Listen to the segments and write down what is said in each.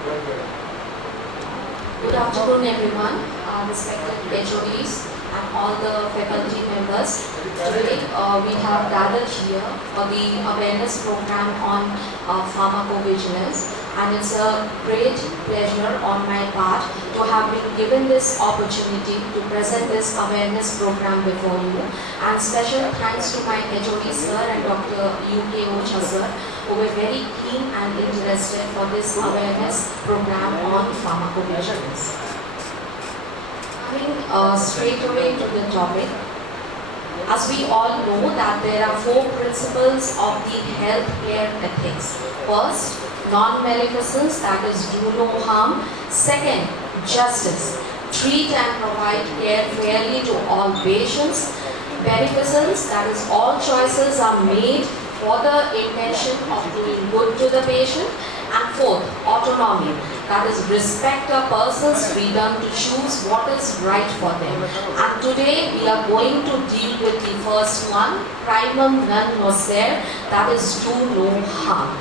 Good afternoon, everyone, respected HODs and all the faculty members. Today we have gathered here for the awareness program on pharmacovigilance, and it's a great pleasure on my part to have been given this opportunity to present this awareness program before you. And special thanks to my HOD sir and Dr. U.K. Ocha sir, who were very keen and interested for this awareness program on pharmacovigilance. Coming straight away to the topic, as we all know that there are 4 principles of the healthcare ethics. First, non-maleficence, that is do no harm. Second, justice, treat and provide care fairly to all patients. Beneficence, that is all choices are made for the intention of doing good to the patient. And fourth, autonomy, that is respect a person's freedom to choose what is right for them. And today we are going to deal with the first one, primum non nocere, that is do no harm.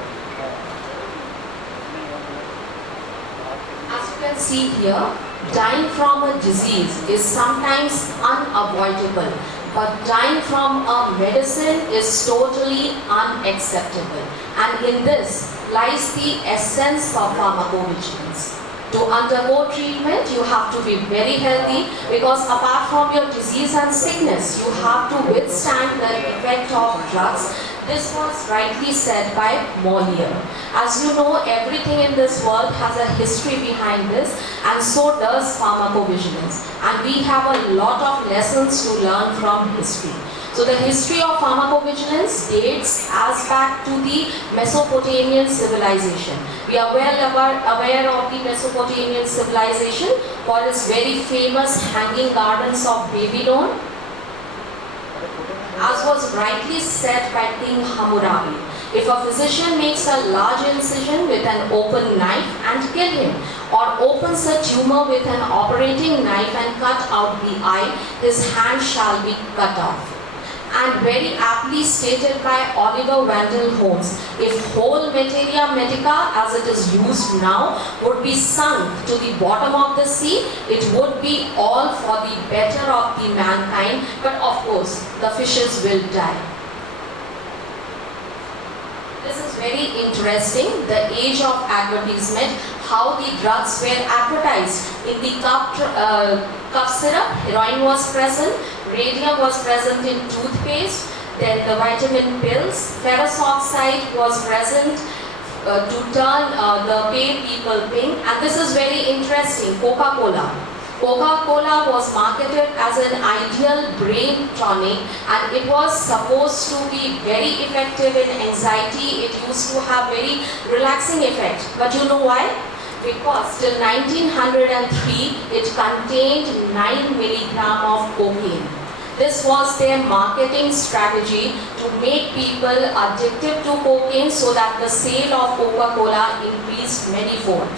As you can see here, dying from a disease is sometimes unavoidable, but dying from a medicine is totally unacceptable. And in this lies the essence of pharmacovigilance. To undergo treatment, you have to be very healthy, because apart from your disease and sickness, you have to withstand the effect of drugs. This was rightly said by Molière. As you know, everything in this world has a history behind this, and so does pharmacovigilance. And we have a lot of lessons to learn from history. So the history of pharmacovigilance dates as back to the Mesopotamian civilization. We are well aware of the Mesopotamian civilization for its very famous hanging gardens of Babylon. As was rightly said by King Hammurabi, if a physician makes a large incision with an open knife and kill him, or opens a tumor with an operating knife and cut out the eye, his hand shall be cut off. And very aptly stated by Oliver Wendell Holmes, if whole materia medica as it is used now would be sunk to the bottom of the sea, it would be all for the better of the mankind, but of course the fishes will die. This is very interesting, the age of advertisement, how the drugs were advertised. In the cough syrup, heroin was present, radium was present in toothpaste, then the vitamin pills, ferrous oxide was present to turn the pale people pink. And this is very interesting, Coca-Cola. Coca-Cola was marketed as an ideal brain tonic, and it was supposed to be very effective in anxiety. It used to have very relaxing effect. But you know why? Because till 1903 it contained 9 milligram of cocaine. This was their marketing strategy to make people addicted to cocaine so that the sale of Coca-Cola increased many-fold.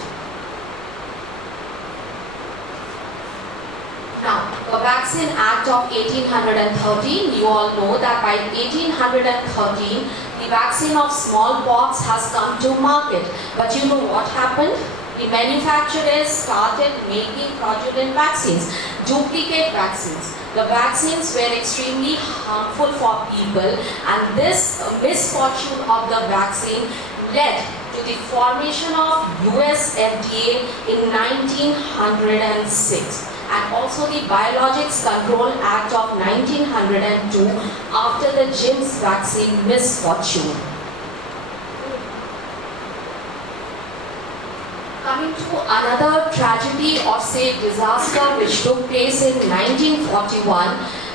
Now, the Vaccine Act of 1813, you all know that by 1813, the vaccine of smallpox has come to market. But you know what happened? The manufacturers started making fraudulent vaccines, duplicate vaccines. The vaccines were extremely harmful for people, and this misfortune of the vaccine led to the formation of US FDA in 1906. And also the Biologics Control Act of 1902 after the JIMS vaccine misfortune. Coming to another tragedy or say disaster which took place in 1941,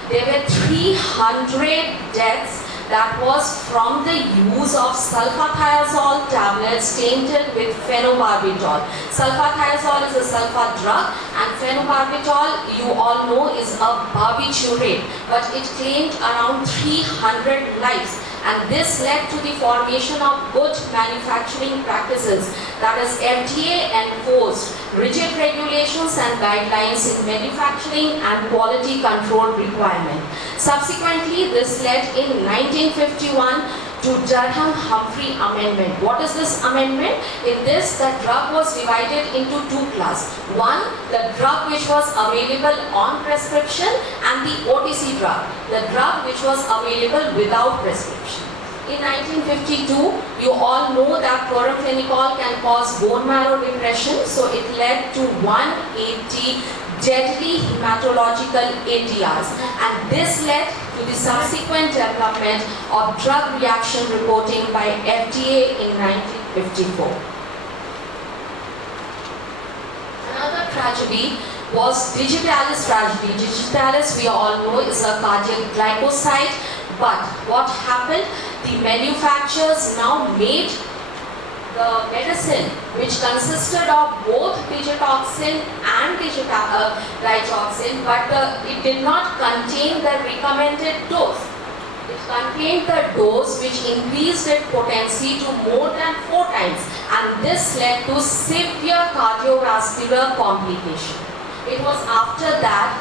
there were 300 deaths that was from the use of sulfathiazole tablets tainted with phenobarbital. Sulfathiazole is a sulfa drug, and phenobarbital, you all know, is a barbiturate, but it claimed around 300 lives. And this led to the formation of good manufacturing practices, that is FDA enforced rigid regulations and guidelines in manufacturing and quality control requirement. Subsequently, this led in 1951 to to Durham-Humphrey Amendment. What is this amendment? In this, the drug was divided into two classes. One, the drug which was available on prescription, and the OTC drug, the drug which was available without prescription. In 1952, you all know that chloramphenicol can cause bone marrow depression, so it led to 180 deadly hematological ATRs, and this led to the subsequent development of drug reaction reporting by FDA in 1954. Another tragedy was digitalis tragedy. Digitalis, we all know, is a cardiac glycoside, but what happened? The manufacturers now made the medicine which consisted of both digitoxin and digoxin, but it did not contain the recommended dose. It contained the dose which increased its potency to more than 4 times, and this led to severe cardiovascular complications. It was after that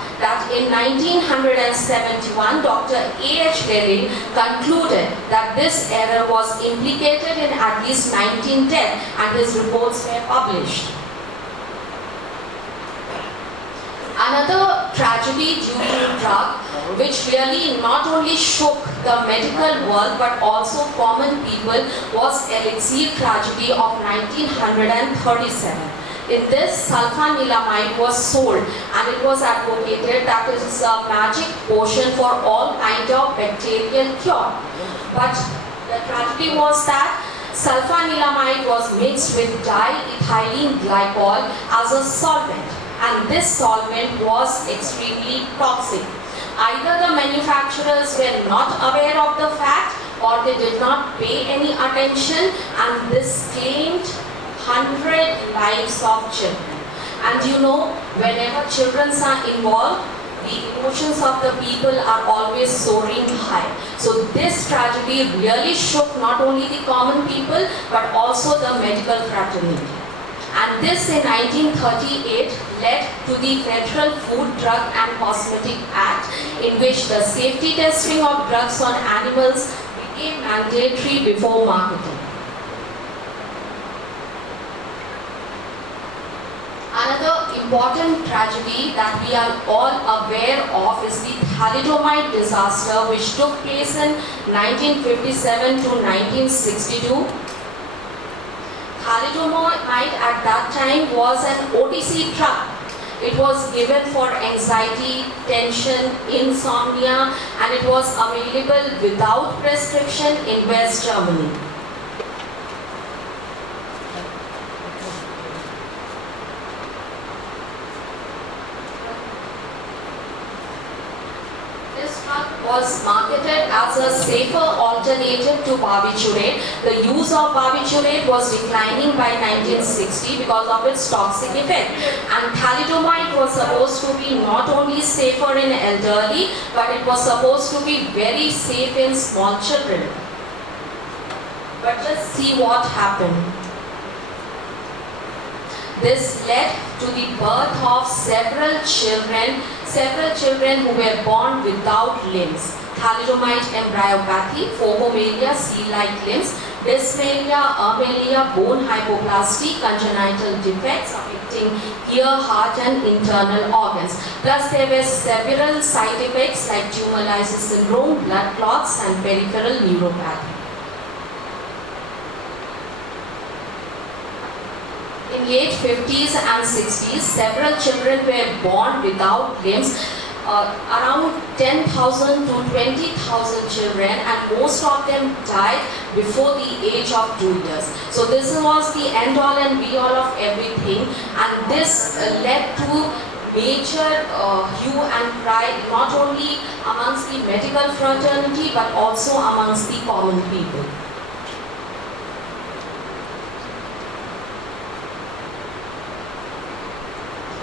in 1971, Dr. A.H. Delling concluded that this error was implicated in at least 19 deaths, and his reports were published. Another tragedy due to drug, which really not only shook the medical world but also common people, was elixir tragedy of 1937. In this, sulfanilamide was sold, and it was advocated that it is a magic potion for all kinds of bacterial cure. But the tragedy was that sulfanilamide was mixed with diethylene glycol as a solvent, and this solvent was extremely toxic. Either the manufacturers were not aware of the fact, or they did not pay any attention, and this claimed 100 lives of children. And you know, whenever children are involved, the emotions of the people are always soaring high. So this tragedy really shook not only the common people but also the medical fraternity. And this in 1938 led to the Federal Food, Drug and Cosmetic Act, in which the safety testing of drugs on animals became mandatory before marketing. Another important tragedy that we are all aware of is the thalidomide disaster, which took place in 1957 to 1962. Thalidomide at that time was an OTC drug. It was given for anxiety, tension, insomnia, and it was available without prescription in West Germany. Was marketed as a safer alternative to barbiturate. The use of barbiturate was declining by 1960 because of its toxic effect. And thalidomide was supposed to be not only safer in elderly, but it was supposed to be very safe in small children. But just see what happened. This led to the birth of several children who were born without limbs. Thalidomide embryopathy, phobomelia, seal-like limbs, dysmelia, amelia, bone hypoplasty, congenital defects affecting ear, heart and internal organs. Plus there were several side effects like tumor lysis syndrome, blood clots and peripheral neuropathy. In late 50s and 60s, several children were born without limbs, around 10,000 to 20,000 children, and most of them died before the age of 2 years. So this was the end all and be all of everything, and this led to major hue and cry not only amongst the medical fraternity but also amongst the common people.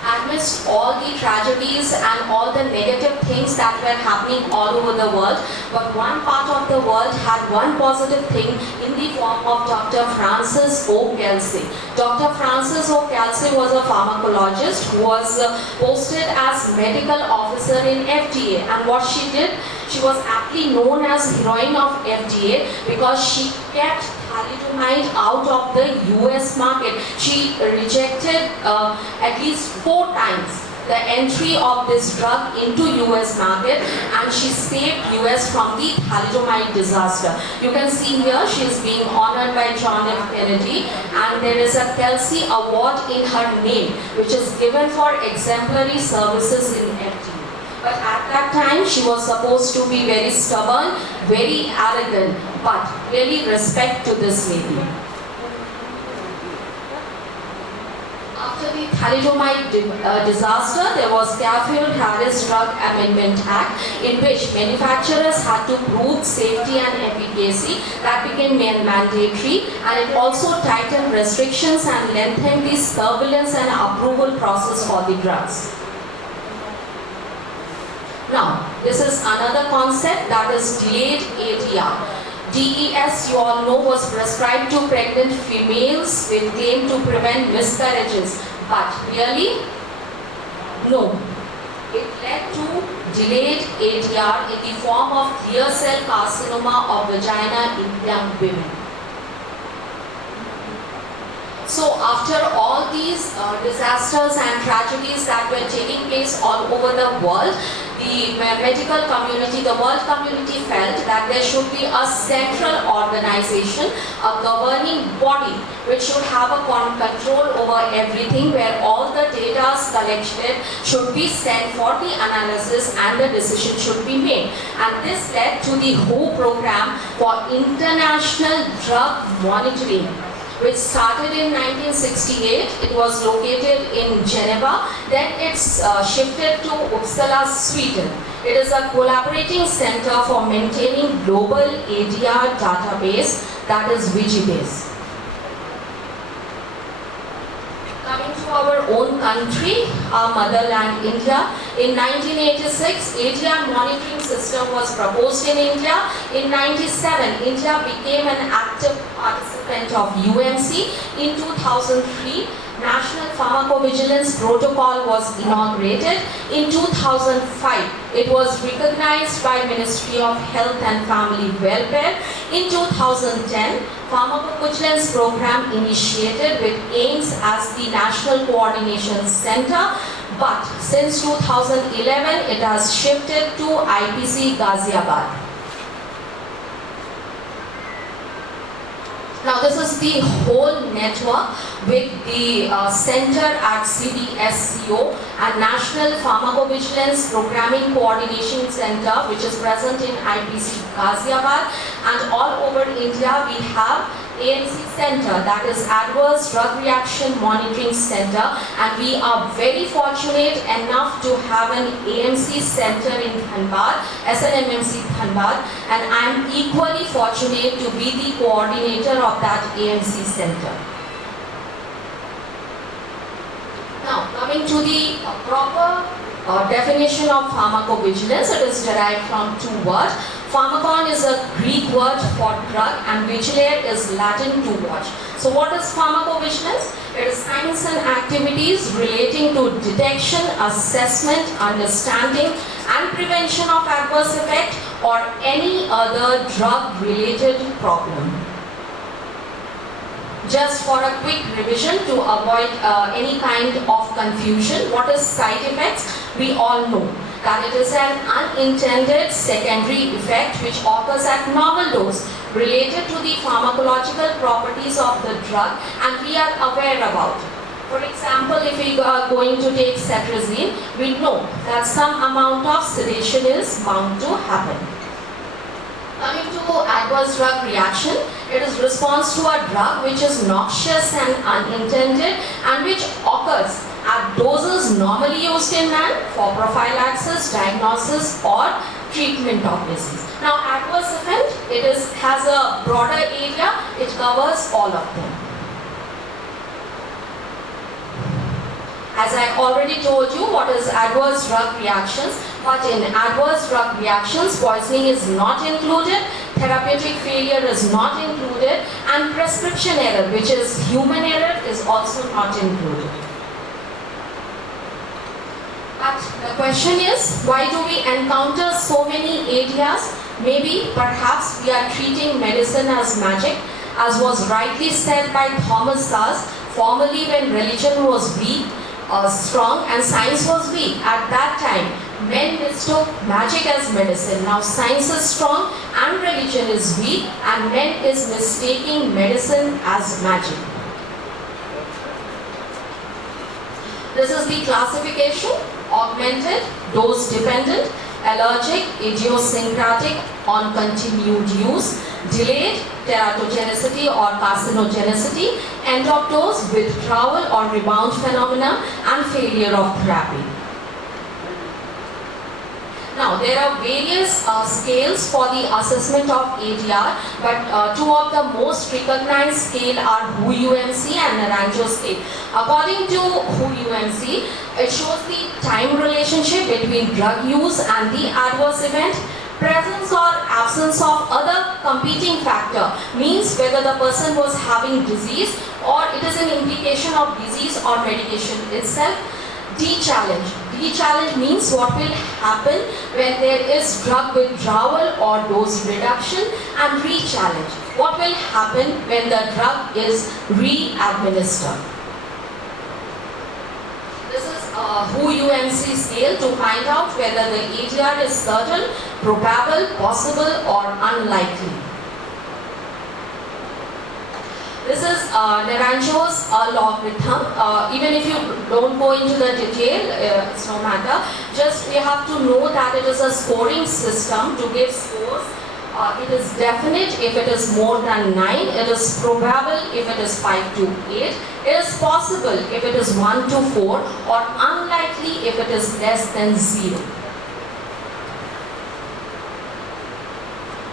Amidst all the tragedies and all the negative things that were happening all over the world, but one part of the world had one positive thing in the form of Dr. Frances O. Kelsey. Dr. Frances O. Kelsey was a pharmacologist who was posted as medical officer in FDA, and what she did, She was aptly known as heroine of FDA because she kept thalidomide out of the US market. She rejected at least 4 times the entry of this drug into US market, and she saved US from the thalidomide disaster. You can see here she is being honored by John F. Kennedy, and there is a Kelsey Award in her name, which is given for exemplary services in FDA. But at that time, she was supposed to be very stubborn, very arrogant, but really respect to this lady. After the thalidomide disaster, there was Cafield-Harris Drug Amendment Act, in which manufacturers had to prove safety and efficacy. That became mandatory, and it also tightened restrictions and lengthened the surveillance and approval process for the drugs. Now, this is another concept, that is delayed ATR. DES, you all know, was prescribed to pregnant females with claim to prevent miscarriages. But really, no. It led to delayed ATR in the form of clear cell carcinoma of vagina in young women. So after all these disasters and tragedies that were taking place all over the world, the medical community, the world community felt that there should be a central organization, a governing body, which should have a control over everything, where all the data collected should be sent for the analysis and the decision should be made. And this led to the WHO program for international drug monitoring, which started in 1968. It was located in Geneva. Then it's shifted to Uppsala, Sweden. It is a collaborating center for maintaining global ADR database, that is Vigibase. Coming to our own country, our motherland, India. In 1986, ADR monitoring system was proposed in India. In 1997, India became an active participant of UMC. In 2003, National Pharmacovigilance Protocol was inaugurated. In 2005, it was recognized by Ministry of Health and Family Welfare. In 2010, Pharmacovigilance Program initiated with AIIMS as the National Coordination Center. But since 2011, it has shifted to IPC Ghaziabad. Now this is the whole network with the center at CDSCO and National Pharmacovigilance Programming Coordination Center, which is present in IPC Ghaziabad, and all over India we have AMC Center, that is Adverse Drug Reaction Monitoring Center, and we are very fortunate enough to have an AMC Center in Dhanbad, SNMMC Dhanbad, and I am equally fortunate to be the coordinator of that AMC Center. Now, coming to the proper definition of pharmacovigilance, it is derived from 2 words. Pharmakon is a Greek word for drug and vigilare is Latin to watch. So what is pharmacovigilance? It is science and activities relating to detection, assessment, understanding and prevention of adverse effect or any other drug related problem. Just for a quick revision to avoid any kind of confusion, what is side effects? We all know that it is an unintended secondary effect which occurs at normal dose related to the pharmacological properties of the drug and we are aware about it. For example, if we are going to take cetirizine, we know that some amount of sedation is bound to happen. Coming to adverse drug reaction, it is response to a drug which is noxious and unintended and which occurs at doses normally used in man for prophylaxis, diagnosis or treatment of disease. Now adverse event, has a broader area, it covers all of them. As I already told you what is adverse drug reactions, but in adverse drug reactions, poisoning is not included, therapeutic failure is not included, and prescription error, which is human error, is also not included. But the question is, why do we encounter so many ADRs? Maybe, perhaps we are treating medicine as magic, as was rightly said by Thomas Das, formerly when religion was weak, strong and science was weak. At that time, men mistook magic as medicine. Now science is strong and religion is weak, and men is mistaking medicine as magic. This is the classification: augmented, dose-dependent, allergic, idiosyncratic on continued use, delayed, teratogenicity or carcinogenicity, endoptose, withdrawal or rebound phenomena, and failure of therapy. Now, there are various scales for the assessment of ADR, but two of the most recognized scale are WHO-UMC and Naranjo scale. According to WHO-UMC, it shows the time relationship between drug use and the adverse event. Presence or absence of other competing factor means whether the person was having disease or it is an implication of disease or medication itself. D-challenge. D-challenge means what will happen when there is drug withdrawal or dose reduction, and re-challenge. What will happen when the drug is re-administered. This is a WHO-UMC scale to find out whether the ADR is certain, probable, possible or unlikely. This is Naranjo's logarithm. Even if you don't go into the detail, it's no matter. Just you have to know that it is a scoring system to give scores. It is definite if it is more than 9. It is probable if it is 5 to 8. It is possible if it is 1 to 4, or unlikely if it is less than 0.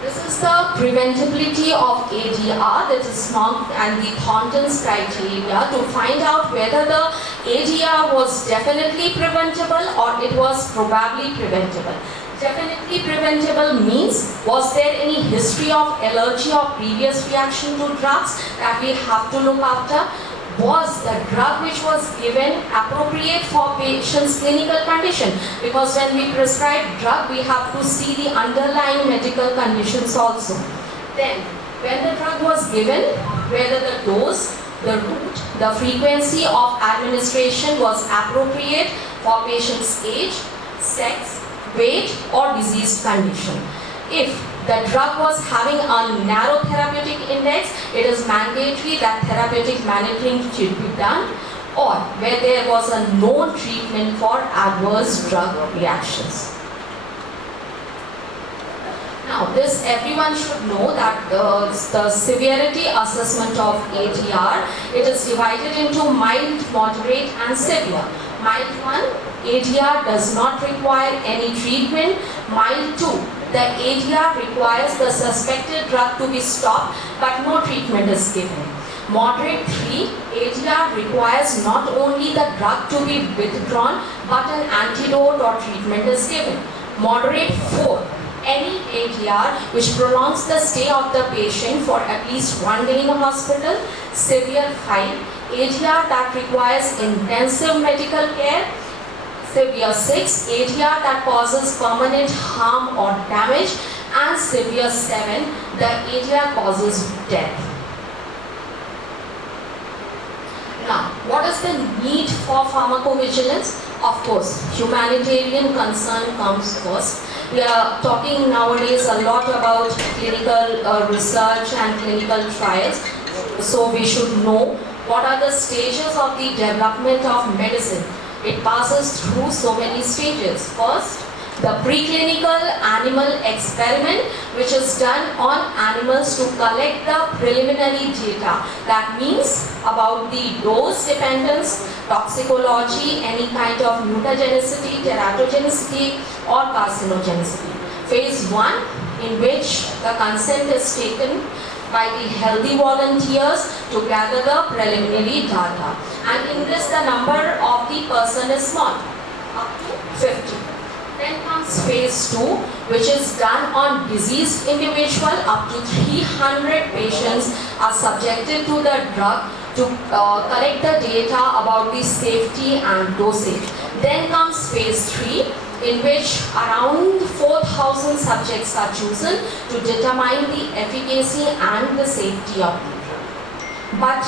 This is the preventability of ADR, that is SMOG and the Thornton's criteria to find out whether the ADR was definitely preventable or it was probably preventable. Definitely preventable means, was there any history of allergy or previous reaction to drugs that we have to look after? Was the drug which was given appropriate for patient's clinical condition? Because when we prescribe drug, we have to see the underlying medical conditions also. Then, when the drug was given, whether the dose, the route, the frequency of administration was appropriate for patient's age, sex, weight or disease condition. If the drug was having a narrow therapeutic index, it is mandatory that therapeutic monitoring should be done, or where there was a known treatment for adverse drug reactions. Now, this everyone should know that the severity assessment of ADR, it is divided into mild, moderate and severe. Mild 1, ADR does not require any treatment. Mild 2, the ADR requires the suspected drug to be stopped but no treatment is given. Moderate 3, ADR requires not only the drug to be withdrawn but an antidote or treatment is given. Moderate 4, any ADR which prolongs the stay of the patient for at least 1 day in a hospital. Severe 5, ADR that requires intensive medical care. Severe 6, ADR that causes permanent harm or damage. And severe 7, the ADR causes death. Now, what is the need for pharmacovigilance? Of course, humanitarian concern comes first. We are talking nowadays a lot about clinical research and clinical trials. So we should know what are the stages of the development of medicine. It passes through so many stages. First, the preclinical animal experiment, which is done on animals to collect the preliminary data. That means about the dose dependence, toxicology, any kind of mutagenicity, teratogenicity or carcinogenicity. Phase 1, in which the consent is taken by the healthy volunteers to gather the preliminary data. And in this, the number of the person is small, up to 50. Then comes phase 2, which is done on diseased individual. Up to 300 patients are subjected to the drug to collect the data about the safety and dosage. Then comes phase 3, in which around 4,000 subjects are chosen to determine the efficacy and the safety of the drug. But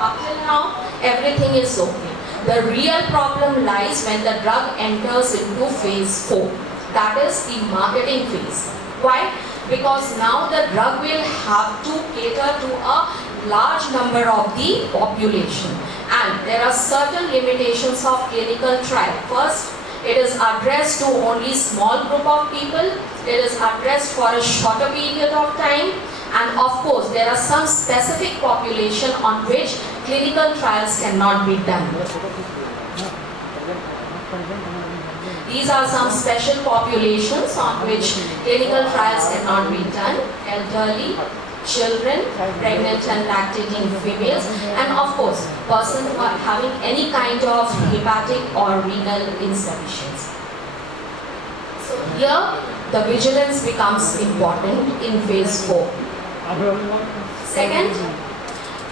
up till now, everything is okay. The real problem lies when the drug enters into phase 4. That is the marketing phase. Why? Because now the drug will have to cater to a large number of the population. And there are certain limitations of clinical trial. First, it is addressed to only small group of people. It is addressed for a shorter period of time. And of course, there are some specific population on which clinical trials cannot be done. These are some special populations on which clinical trials cannot be done: elderly, children, pregnant and lactating females, and of course, persons who are having any kind of hepatic or renal insufficiency. So here, the vigilance becomes important in phase 4. Second,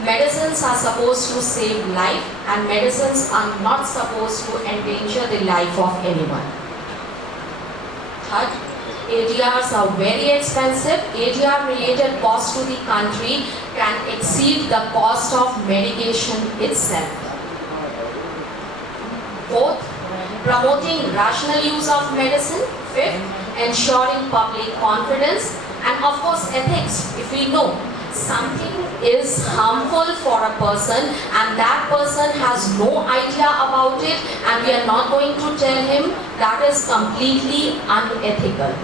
medicines are supposed to save life, and medicines are not supposed to endanger the life of anyone. Third, ADRs are very expensive. ADR related cost to the country can exceed the cost of medication itself. Fourth, promoting rational use of medicine. Fifth, ensuring public confidence. And of course, ethics. If we know something is harmful for a person and that person has no idea about it and we are not going to tell him, that is completely unethical.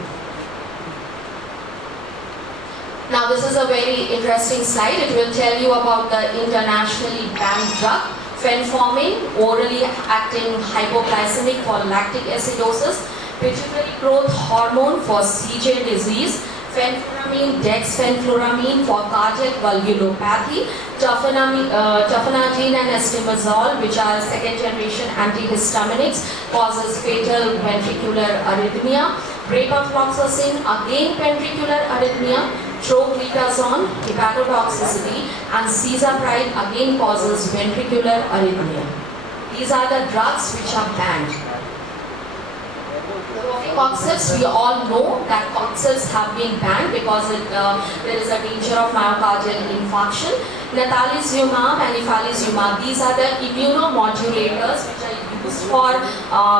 Now this is a very interesting slide. It will tell you about the internationally banned drug, fenformin, orally acting hypoglycemic for lactic acidosis, pituitary growth hormone for CJ disease, fenfluramine, dexfenfluramine for cardiac valvulopathy, tafenagine and estimazole, which are second generation antihistaminics, causes fatal ventricular arrhythmia, brepafloxacin, again ventricular arrhythmia, troglitazone, hepatotoxicity, and cisapride again causes ventricular arrhythmia. These are the drugs which are banned. Rofecoxibs, we all know that coxibs have been banned because there is a danger of myocardial infarction. Natalizumab and ifalizumab, these are the immunomodulators which are used for,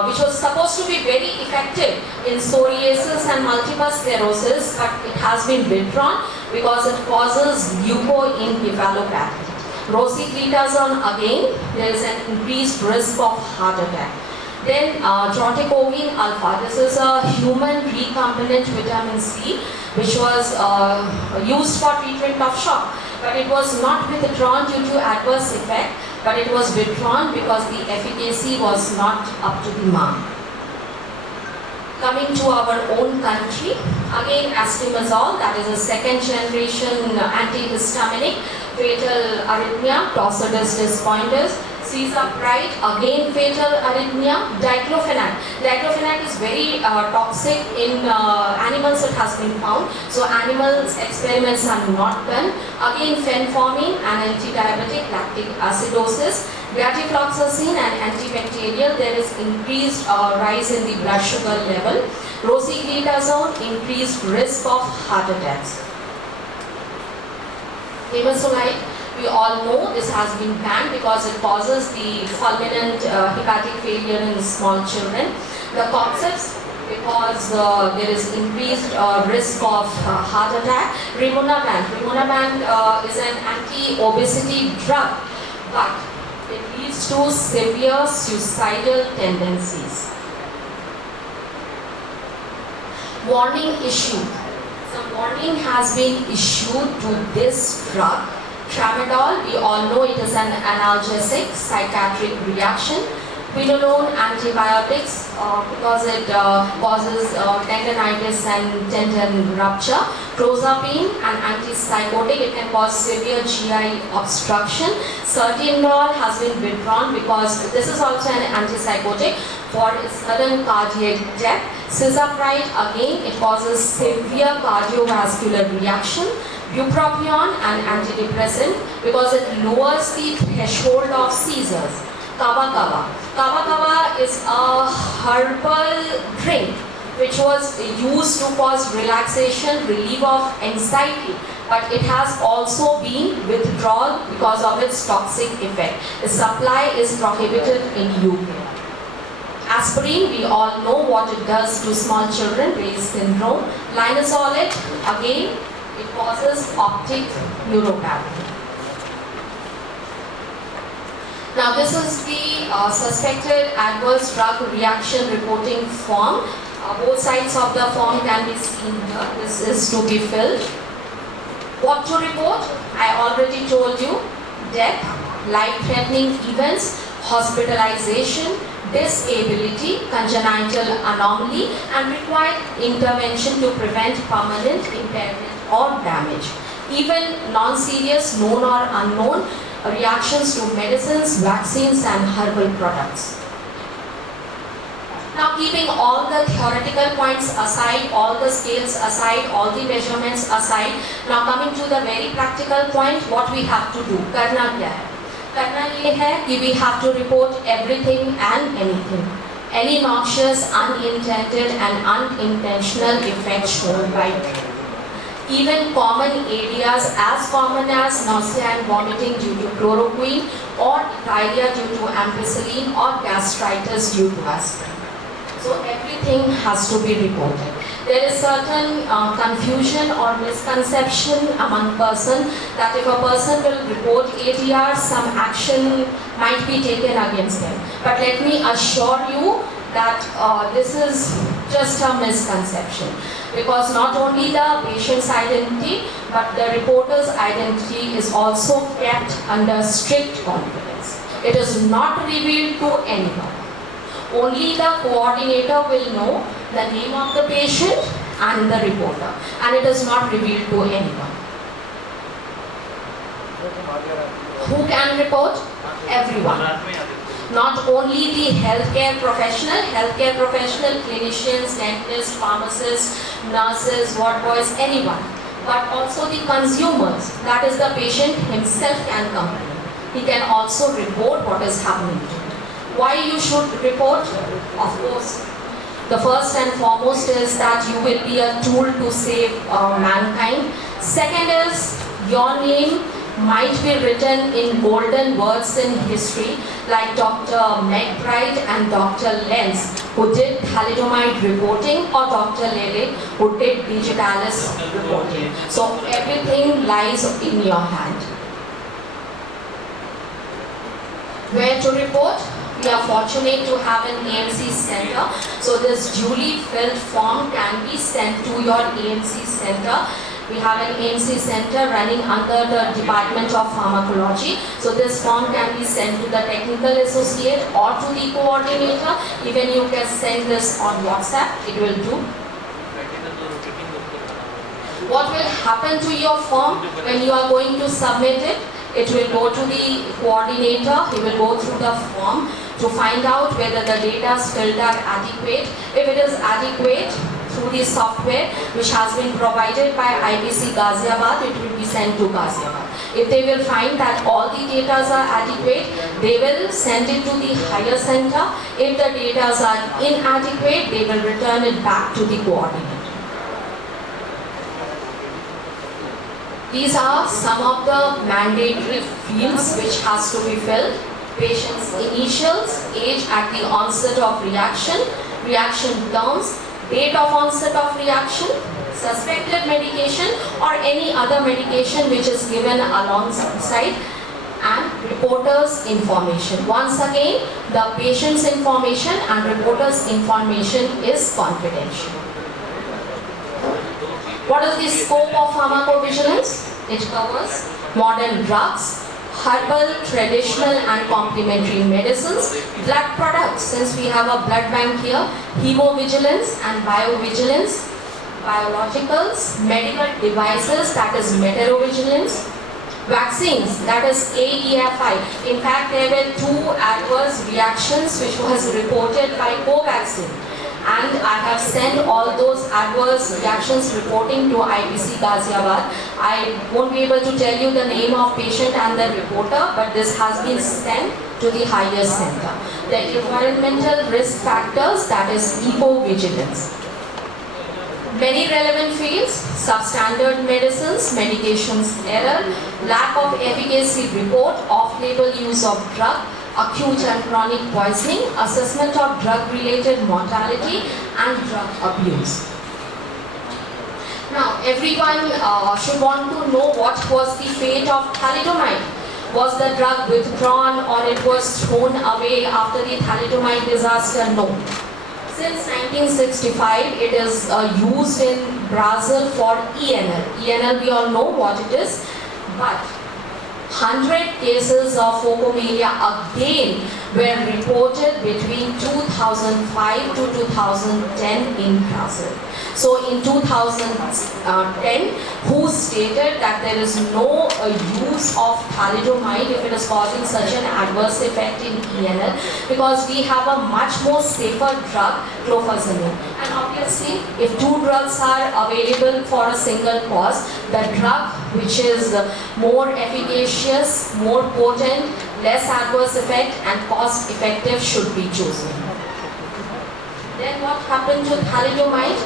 which was supposed to be very effective in psoriasis and multiple sclerosis, but it has been withdrawn because it causes leukoencephalopathy. Rosiglitazone, again, there is an increased risk of heart attack. Then trotecovin alpha, this is a human recombinant vitamin C which was used for treatment of shock, but it was not withdrawn due to adverse effect, but it was withdrawn because the efficacy was not up to the mark. Coming to our own country, again estimazole, that is a second generation antihistaminic, fatal arrhythmia, torsodistis pointus. Cisapride, again fatal arrhythmia. Diclofenac. Diclofenac is very toxic in animals, it has been found. So animals experiments are not done. Again fenformin, an anti-diabetic, lactic acidosis. Datifloxacin and antibacterial, there is increased rise in the blood sugar level. Rosiglitazone, increased risk of heart attacks. Temozolomide, we all know this has been banned because it causes the fulminant hepatic failure in small children. The coxibs, because there is increased risk of heart attack. Rimonabant. Rimonabant is an anti-obesity drug, but it leads to severe suicidal tendencies. Warning issued. Some warning has been issued to this drug. Tramadol, we all know it is an analgesic, psychiatric reaction. Quinolone, antibiotics, because it causes tendinitis and tendon rupture. Clozapine, an antipsychotic, it can cause severe GI obstruction. Sertindol has been withdrawn because this is also an antipsychotic for sudden cardiac death. Cisapride, again, it causes severe cardiovascular reaction. Bupropion, an antidepressant, because it lowers the threshold of seizures. Kava Kava. Kava Kava is a herbal drink which was used to cause relaxation, relief of anxiety, but it has also been withdrawn because of its toxic effect. The supply is prohibited in UK. Aspirin, we all know what it does to small children, Ray's syndrome. Linezolid, again, it causes optic neuropathy. Now this is the suspected adverse drug reaction reporting form. Both sides of the form can be seen here. This is to be filled. What to report? I already told you. Death, life-threatening events, hospitalization, disability, congenital anomaly, and required intervention to prevent permanent impairment or damage. Even non-serious, known or unknown reactions to medicines, vaccines, and herbal products. Now, keeping all the theoretical points aside, all the scales aside, all the measurements aside, now coming to the very practical point, what we have to do. Karna kya hai? Karna ye hai कि we have to report everything and anything. Any noxious, unintended and unintentional effects shown by even common areas as common as nausea and vomiting due to chloroquine or diarrhea due to ampicillin or gastritis due to aspirin. So everything has to be reported. There is certain confusion or misconception among person that if a person will report ATR, some action might be taken against them. But let me assure you that this is just a misconception, because not only the patient's identity but the reporter's identity is also kept under strict confidence. It is not revealed to anyone. Only the coordinator will know the name of the patient and the reporter, and it is not revealed to anyone. Who can report? Everyone. Not only the healthcare professional, clinicians, dentists, pharmacists, nurses, ward boys, anyone, but also the consumers, that is the patient himself can complain. He can also report what is happening to him. Why you should report? Of course, the first and foremost is that you will be a tool to save mankind. Second is your name might be written in golden words in history, like Dr. McBride and Dr. Lenz, who did thalidomide reporting, or Dr. Lele, who did digitalis reporting. So everything lies in your hand. Where to report? We are fortunate to have an AMC center. So this duly filled form can be sent to your AMC center. We have an AMC center running under the Department of Pharmacology. So this form can be sent to the technical associate or to the coordinator. Even you can send this on WhatsApp, it will do. What will happen to your form when you are going to submit it? It will go to the coordinator, he will go through the form to find out whether the data filled are adequate. If it is adequate, through the software which has been provided by IBC Ghaziabad, it will be sent to Ghaziabad. If they will find that all the data are adequate, they will send it to the higher center. If the data are inadequate, they will return it back to the coordinator. These are some of the mandatory fields which has to be filled. Patient's initials, age at the onset of reaction, reaction terms, date of onset of reaction, suspected medication or any other medication which is given alongside, and reporter's information. Once again, the patient's information and reporter's information is confidential. What is the scope of pharmacovigilance? It covers modern drugs, herbal, traditional and complementary medicines, blood products, since we have a blood bank here, hemovigilance and biovigilance, biologicals, medical devices, that is meterovigilance, vaccines, that is AEFI. In fact, there were 2 adverse reactions which was reported by Covaxin. and I have sent all those adverse reactions reporting to IPC Ghaziabad. I won't be able to tell you the name of patient and the reporter, but this has been sent to the highest center. The environmental risk factors, that is eco-vigilance. Many relevant fields: substandard medicines, medications error, lack of efficacy report, off-label use of drug, acute and chronic poisoning, assessment of drug-related mortality, and drug abuse. Now, everyone should want to know what was the fate of thalidomide. Was the drug withdrawn or it was thrown away after the thalidomide disaster? No. Since 1965, it is used in Brazil for ENL. ENL, we all know what it is, but 100 cases of phocomania again were reported between 2005 to 2010 in Brazil. So in 2010, WHO stated that there is no use of thalidomide if it is causing such an adverse effect in ENL, because we have a much more safer drug, clofazimine. And obviously, if two drugs are available for a single cause, the drug which is more efficacious, more potent, less adverse effect and cost effective should be chosen. Then what happened to thalidomide?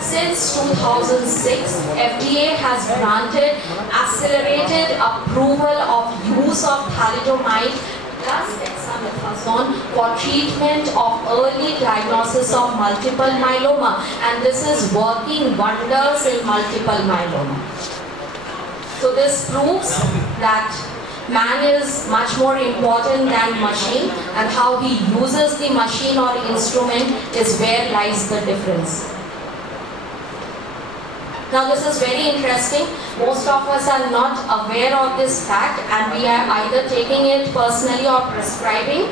Since 2006, FDA has granted accelerated approval of use of thalidomide plus dexamethasone for treatment of early diagnosis of multiple myeloma, and this is working wonders in multiple myeloma. So this proves that man is much more important than machine, and how he uses the machine or instrument is where lies the difference. Now this is very interesting. Most of us are not aware of this fact, and we are either taking it personally or prescribing.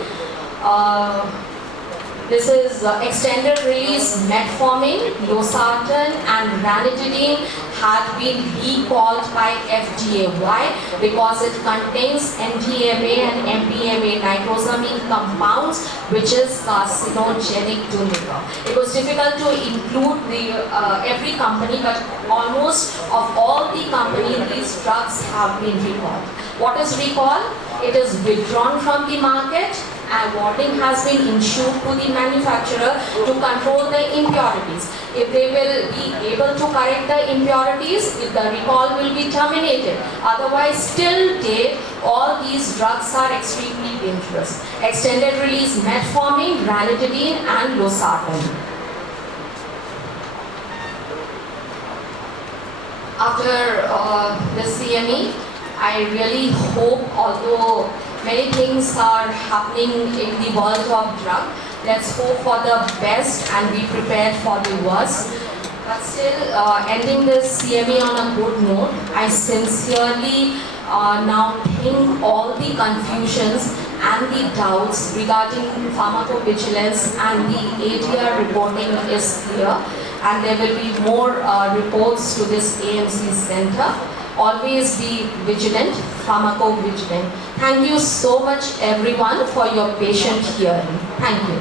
This is extended release metformin, losartan and ranitidine had been recalled by FDA. Why? Because it contains NDMA and MDMA, nitrosamine compounds, which is carcinogenic to liver. It was difficult to include every company, but almost of all the companies, these drugs have been recalled. What is recall? It is withdrawn from the market, and warning has been issued to the manufacturer to control the impurities. If they will be able to correct the impurities, the recall will be terminated. Otherwise, till date, all these drugs are extremely dangerous. Extended release metformin, ranitidine and losartan. After the CME, I really hope, although many things are happening in the world of drug, let's hope for the best and be prepared for the worst. But still, ending this CME on a good note, I sincerely now think all the confusions and the doubts regarding pharmacovigilance and the ADR reporting is clear, and there will be more reports to this AMC center. Always be vigilant, pharmacovigilance. Thank you so much everyone for your patient hearing. Thank you.